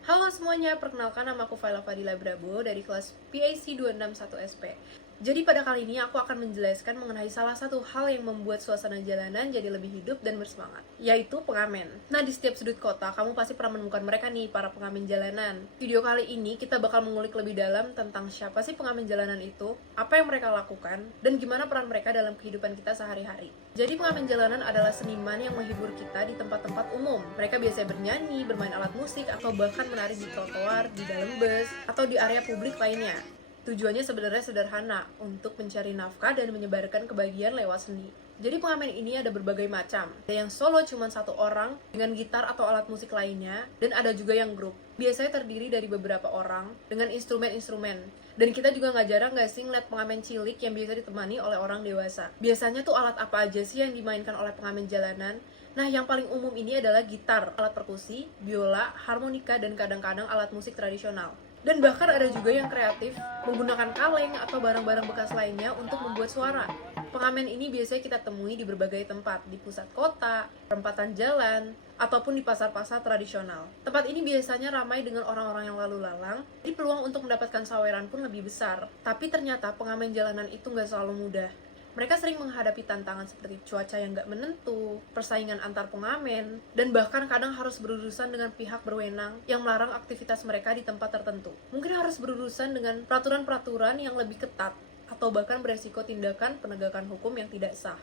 Halo semuanya, perkenalkan nama aku Faila Fadila Brabo dari kelas PAC 261 SP. Jadi pada kali ini aku akan menjelaskan mengenai salah satu hal yang membuat suasana jalanan jadi lebih hidup dan bersemangat, yaitu pengamen. Nah, di setiap sudut kota, kamu pasti pernah menemukan mereka nih, para pengamen jalanan. Video kali ini kita bakal mengulik lebih dalam tentang siapa sih pengamen jalanan itu, apa yang mereka lakukan, dan gimana peran mereka dalam kehidupan kita sehari-hari. Jadi pengamen jalanan adalah seniman yang menghibur kita di tempat-tempat umum. Mereka biasanya bernyanyi, bermain alat musik, atau bahkan menari di trotoar, di dalam bus, atau di area publik lainnya. Tujuannya sebenarnya sederhana, untuk mencari nafkah dan menyebarkan kebahagiaan lewat seni. Jadi pengamen ini ada berbagai macam. Ada yang solo cuma satu orang dengan gitar atau alat musik lainnya, dan ada juga yang grup. Biasanya terdiri dari beberapa orang dengan instrumen-instrumen. Dan kita juga nggak jarang nggak sih ngeliat pengamen cilik yang biasa ditemani oleh orang dewasa. Biasanya tuh alat apa aja sih yang dimainkan oleh pengamen jalanan? Nah, yang paling umum ini adalah gitar, alat perkusi, biola, harmonika, dan kadang-kadang alat musik tradisional. Dan bahkan ada juga yang kreatif, menggunakan kaleng atau barang-barang bekas lainnya untuk membuat suara. Pengamen ini biasanya kita temui di berbagai tempat, di pusat kota, perempatan jalan, ataupun di pasar-pasar tradisional. Tempat ini biasanya ramai dengan orang-orang yang lalu lalang, jadi peluang untuk mendapatkan saweran pun lebih besar. Tapi ternyata pengamen jalanan itu nggak selalu mudah. Mereka sering menghadapi tantangan seperti cuaca yang nggak menentu, persaingan antar pengamen, dan bahkan kadang harus berurusan dengan pihak berwenang yang melarang aktivitas mereka di tempat tertentu. Mungkin harus berurusan dengan peraturan-peraturan yang lebih ketat, atau bahkan beresiko tindakan penegakan hukum yang tidak sah.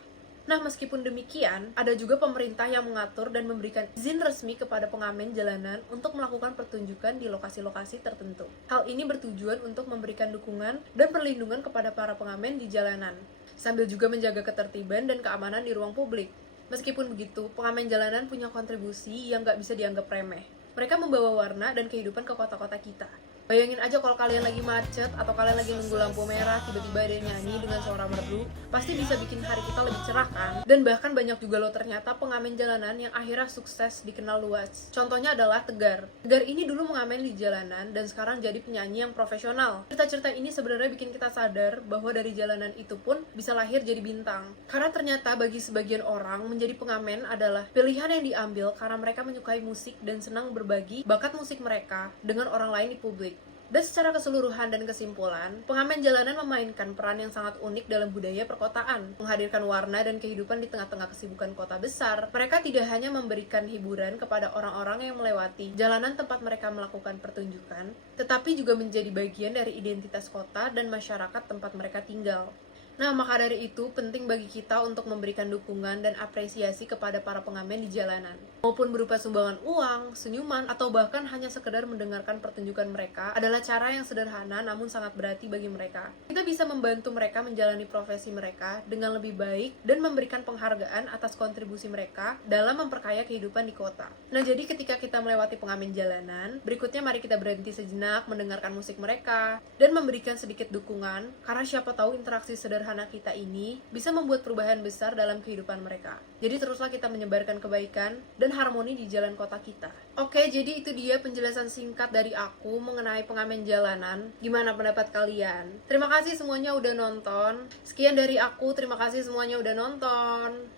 Nah, meskipun demikian, ada juga pemerintah yang mengatur dan memberikan izin resmi kepada pengamen jalanan untuk melakukan pertunjukan di lokasi-lokasi tertentu. Hal ini bertujuan untuk memberikan dukungan dan perlindungan kepada para pengamen di jalanan, sambil juga menjaga ketertiban dan keamanan di ruang publik. Meskipun begitu, pengamen jalanan punya kontribusi yang nggak bisa dianggap remeh. Mereka membawa warna dan kehidupan ke kota-kota kita. Bayangin aja kalau kalian lagi macet atau kalian lagi nunggu lampu merah, tiba-tiba ada yang nyanyi dengan suara merdu, pasti bisa bikin hari kita lebih cerah kan? Dan bahkan banyak juga loh ternyata pengamen jalanan yang akhirnya sukses dikenal luas. Contohnya adalah Tegar. Tegar ini dulu mengamen di jalanan dan sekarang jadi penyanyi yang profesional. Cerita-cerita ini sebenarnya bikin kita sadar bahwa dari jalanan itu pun bisa lahir jadi bintang. Karena ternyata bagi sebagian orang menjadi pengamen adalah pilihan yang diambil karena mereka menyukai musik dan senang berbagi bakat musik mereka dengan orang lain di publik. Dan secara keseluruhan dan kesimpulan, pengamen jalanan memainkan peran yang sangat unik dalam budaya perkotaan, menghadirkan warna dan kehidupan di tengah-tengah kesibukan kota besar. Mereka tidak hanya memberikan hiburan kepada orang-orang yang melewati jalanan tempat mereka melakukan pertunjukan, tetapi juga menjadi bagian dari identitas kota dan masyarakat tempat mereka tinggal. Nah, maka dari itu penting bagi kita untuk memberikan dukungan dan apresiasi kepada para pengamen di jalanan, maupun berupa sumbangan uang, senyuman, atau bahkan hanya sekedar mendengarkan pertunjukan mereka adalah cara yang sederhana namun sangat berarti bagi mereka. Kita bisa membantu mereka menjalani profesi mereka dengan lebih baik dan memberikan penghargaan atas kontribusi mereka dalam memperkaya kehidupan di kota. Nah, jadi ketika kita melewati pengamen jalanan, berikutnya mari kita berhenti sejenak mendengarkan musik mereka dan memberikan sedikit dukungan, karena siapa tahu interaksi sederhana kita ini bisa membuat perubahan besar dalam kehidupan mereka. Jadi teruslah kita menyebarkan kebaikan dan harmoni di jalan kota kita. Oke, jadi itu dia penjelasan singkat dari aku mengenai pengamen jalanan. Gimana pendapat kalian? Terima kasih semuanya udah nonton. Sekian dari aku, terima kasih semuanya udah nonton.